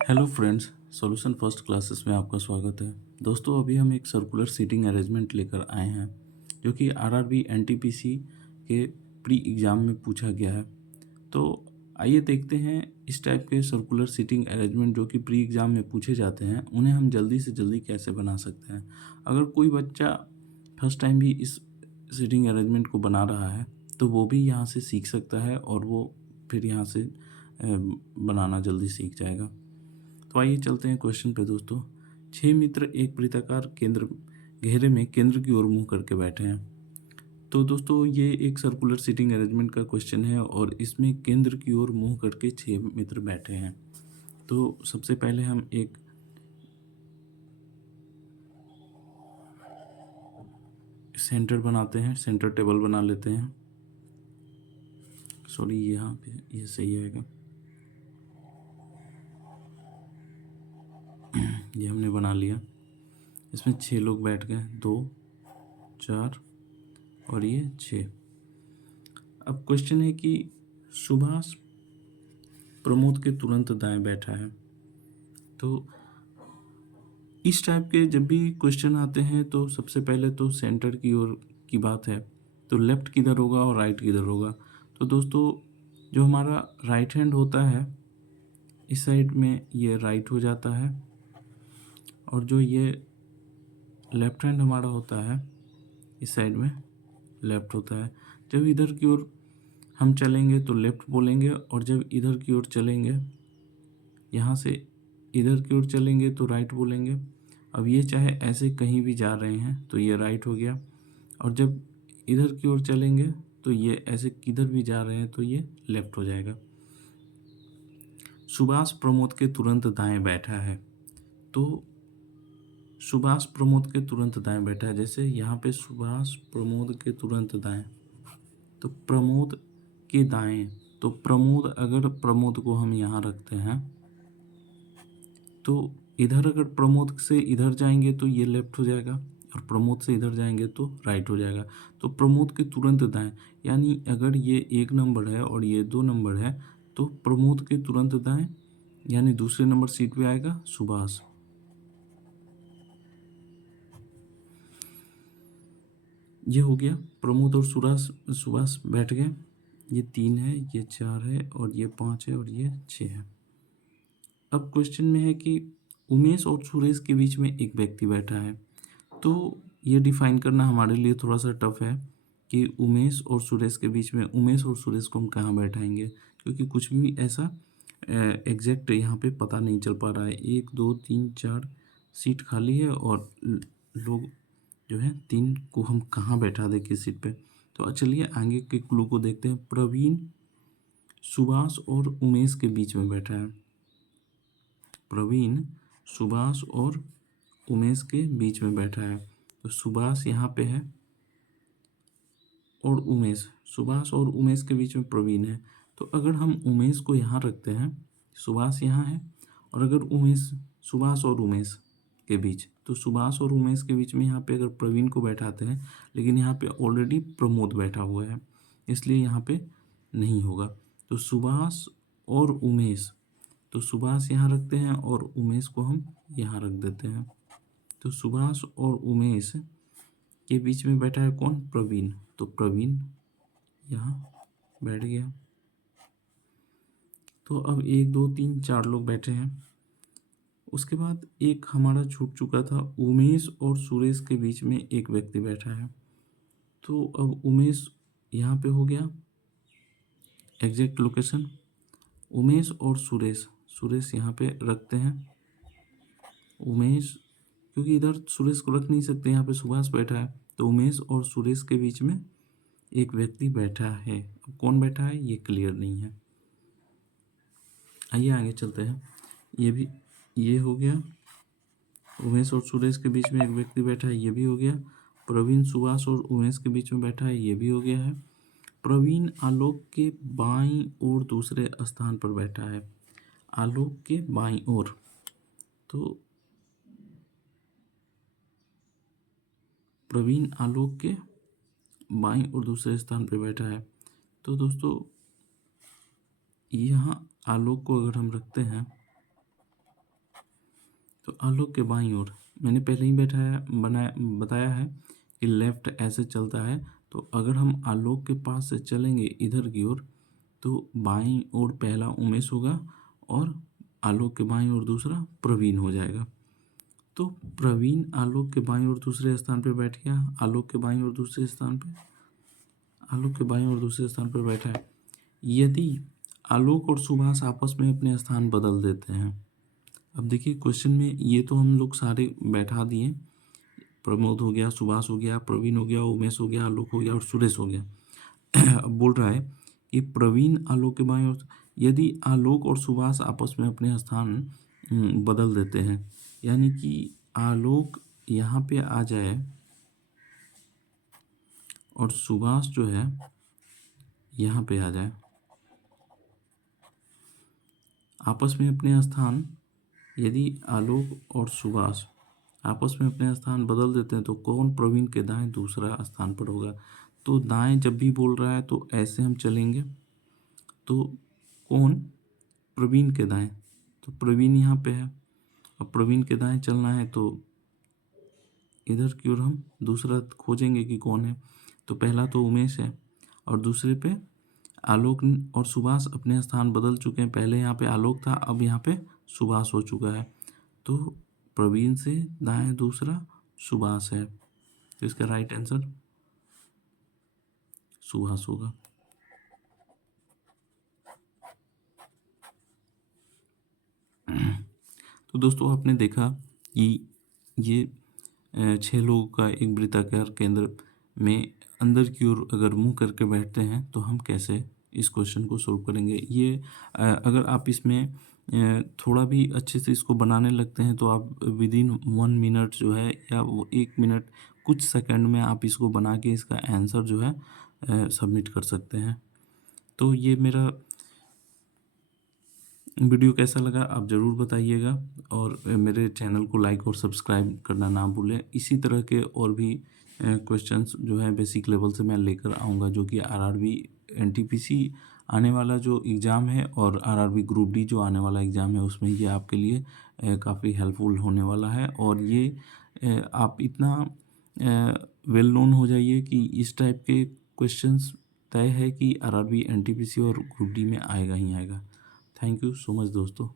Hello friends, solution first classes में आपका स्वागत है। दोस्तों, अभी हम एक सर्कुलर सीटिंग अरेंजमेंट लेकर आए हैं जो कि आरआरबी एनटीपीसी के प्री एग्ज़ाम में पूछा गया है। तो आइए देखते हैं इस टाइप के सर्कुलर सीटिंग अरेंजमेंट जो कि प्री एग्ज़ाम में पूछे जाते हैं उन्हें हम जल्दी से जल्दी कैसे बना सकते हैं। अगर कोई बच्चा फर्स्ट टाइम भी इस सीटिंग अरेंजमेंट को बना रहा है तो वो भी यहाँ से सीख सकता है और वो फिर यहाँ से बनाना जल्दी सीख जाएगा। तो आइए चलते हैं क्वेश्चन पे दोस्तों। 6 मित्र एक वृत्ताकार केंद्र घेरे में केंद्र की ओर मुंह करके बैठे हैं। तो दोस्तों ये एक सर्कुलर सीटिंग अरेंजमेंट का क्वेश्चन है और इसमें केंद्र की ओर मुंह करके 6 मित्र बैठे हैं। तो सबसे पहले हम एक सेंटर बनाते हैं, सेंटर टेबल बना लेते हैं। सॉरी, यहाँ पे ये सही आएगा। ये हमने बना लिया। इसमें 6 लोग बैठ गए, 2 4 और ये 6। अब क्वेश्चन है कि सुभाष प्रमोद के तुरंत दाएं बैठा है। तो इस टाइप के जब भी क्वेश्चन आते हैं तो सबसे पहले तो सेंटर की ओर की बात है, तो लेफ्ट किधर होगा और राइट किधर होगा। तो दोस्तों जो हमारा राइट हैंड होता है इस साइड में ये राइट हो जाता है और जो ये लेफ्ट हैंड हमारा होता है इस साइड में लेफ्ट होता है। जब इधर की ओर हम चलेंगे तो लेफ्ट बोलेंगे और जब इधर की ओर चलेंगे, यहाँ से इधर की ओर चलेंगे तो राइट बोलेंगे। अब ये चाहे ऐसे कहीं भी जा रहे हैं तो ये राइट हो गया और जब इधर की ओर चलेंगे तो ये ऐसे किधर भी जा रहे हैं तो ये लेफ्ट हो जाएगा। सुभाष प्रमोद के तुरंत दाएं बैठा है। तो सुभाष प्रमोद के तुरंत दाएं बैठा है, जैसे यहाँ पे सुभाष प्रमोद के तुरंत दाएं, तो प्रमोद के दाएं, तो प्रमोद, अगर प्रमोद को हम यहाँ रखते हैं तो इधर अगर प्रमोद से इधर जाएंगे तो ये लेफ्ट हो जाएगा और प्रमोद से इधर जाएंगे तो राइट हो जाएगा। तो प्रमोद के तुरंत दाएं, यानी अगर ये 1 नंबर है और ये 2 नंबर है तो प्रमोद के तुरंत दाएं यानी दूसरे नंबर सीट पे आएगा सुभाष। ये हो गया, प्रमोद और सुभाष बैठ गए। ये 3 है, ये 4 है और ये 5 है और ये 6 है। अब क्वेश्चन में है कि उमेश और सुरेश के बीच में एक व्यक्ति बैठा है। तो ये डिफाइन करना हमारे लिए थोड़ा सा टफ है कि उमेश और सुरेश के बीच में उमेश और सुरेश को हम कहाँ बैठाएंगे, क्योंकि कुछ भी ऐसा एग्जैक्ट यहाँ पे पता नहीं चल पा रहा है। 1 2 3 4 सीट खाली है और लोग जो है 3 को हम कहाँ बैठा दें किस सीट पे। तो चलिए आगे के क्लू को देखते हैं। प्रवीण सुभाष और उमेश के बीच में बैठा है। प्रवीण सुभाष और उमेश के बीच में बैठा है। तो सुभाष यहाँ पे है और उमेश, सुभाष और उमेश के बीच में प्रवीण है। तो अगर हम उमेश को यहाँ रखते हैं, सुभाष यहाँ है और अगर उमेश, सुभाष और उमेश के बीच, तो सुभाष और उमेश के बीच में यहाँ पे अगर प्रवीण को बैठाते हैं, लेकिन यहाँ पे ऑलरेडी प्रमोद बैठा हुआ है इसलिए यहाँ पे नहीं होगा। तो सुभाष और उमेश, तो सुभाष यहाँ रखते हैं और उमेश को हम यहाँ रख देते हैं। तो सुभाष और उमेश के बीच में बैठा है कौन? प्रवीण। तो प्रवीण यहाँ बैठ गया। तो अब 1 2 3 4 लोग बैठे हैं। उसके बाद एक हमारा छूट चुका था, उमेश और सुरेश के बीच में एक व्यक्ति बैठा है। तो अब उमेश यहाँ पे हो गया एग्जैक्ट लोकेशन। उमेश और सुरेश, सुरेश यहाँ पे रखते हैं। उमेश, क्योंकि इधर सुरेश को रख नहीं सकते, यहाँ पे सुभाष बैठा है, तो उमेश और सुरेश के बीच में एक व्यक्ति बैठा है। अब कौन बैठा है ये क्लियर नहीं है। आइए आगे चलते हैं। ये हो गया, उमेश और सुरेश के बीच में एक व्यक्ति बैठा है, ये भी हो गया। प्रवीण सुभाष और उमेश के बीच में बैठा है, ये भी हो गया है। प्रवीण आलोक के बाईं ओर दूसरे स्थान पर बैठा है। आलोक के बाईं ओर, तो प्रवीण आलोक के बाईं ओर दूसरे स्थान पर बैठा है। तो दोस्तों यहाँ आलोक को अगर हम रखते हैं तो आलोक के बाईं ओर मैंने पहले ही बताया है कि लेफ्ट ऐसे चलता है। तो अगर हम आलोक के पास से चलेंगे इधर की ओर तो बाईं ओर पहला उमेश होगा और आलोक के बाईं ओर दूसरा प्रवीण हो जाएगा। तो प्रवीण आलोक के बाईं ओर दूसरे स्थान पर बैठ गया, आलोक के बाईं ओर दूसरे स्थान पर, आलोक के बाईं ओर दूसरे स्थान पर बैठा है। यदि आलोक और सुभाष आपस में अपने स्थान बदल देते हैं, अब देखिए क्वेश्चन में ये तो हम लोग सारे बैठा दिए, प्रमोद हो गया, सुभाष हो गया, प्रवीण हो गया, उमेश हो गया, आलोक हो गया और सुरेश हो गया। अब बोल रहा है कि प्रवीण आलोक के बाईं ओर, यदि आलोक और सुभाष आपस में अपने स्थान बदल देते हैं, यानी कि आलोक यहाँ पे आ जाए और सुभाष जो है यहाँ पे आ जाए, आपस में अपने स्थान, यदि आलोक और सुभाष आपस में अपने स्थान बदल देते हैं तो कौन प्रवीण के दाएं दूसरा स्थान पर होगा। तो दाएं जब भी बोल रहा है तो ऐसे हम चलेंगे, तो कौन प्रवीण के दाएं, तो प्रवीण यहाँ पे है, अब प्रवीण के दाएं चलना है तो इधर की ओर हम दूसरा खोजेंगे कि कौन है। तो पहला तो उमेश है और दूसरे पे आलोक और सुभाष अपने स्थान बदल चुके हैं। पहले यहाँ पे आलोक था, अब यहाँ पे सुभाष हो चुका है। तो प्रवीण से दाएं दूसरा सुभाष है, तो इसका राइट आंसर सुभाष होगा। तो दोस्तों आपने देखा कि ये 6 लोगों का एक वृत्ताकार केंद्र में अंदर की ओर अगर मुंह करके बैठते हैं तो हम कैसे इस क्वेश्चन को सोल्व करेंगे। ये अगर आप इसमें थोड़ा भी अच्छे से इसको बनाने लगते हैं तो आप विदिन 1 मिनट जो है या वो 1 मिनट कुछ सेकंड में आप इसको बना के इसका आंसर जो है सबमिट कर सकते हैं। तो ये मेरा वीडियो कैसा लगा आप ज़रूर बताइएगा और मेरे चैनल को लाइक और सब्सक्राइब करना ना भूलें। इसी तरह के और भी क्वेश्चंस जो है बेसिक लेवल से मैं लेकर आऊँगा, जो कि आरआरबी एनटीपीसी आने वाला जो एग्ज़ाम है और आरआरबी ग्रुप डी जो आने वाला एग्ज़ाम है उसमें ये आपके लिए काफ़ी हेल्पफुल होने वाला है। और ये आप इतना वेल नोन हो जाइए कि इस टाइप के क्वेश्चंस तय है कि आरआरबी एनटीपीसी और ग्रुप डी में आएगा ही आएगा। थैंक यू सो मच दोस्तों।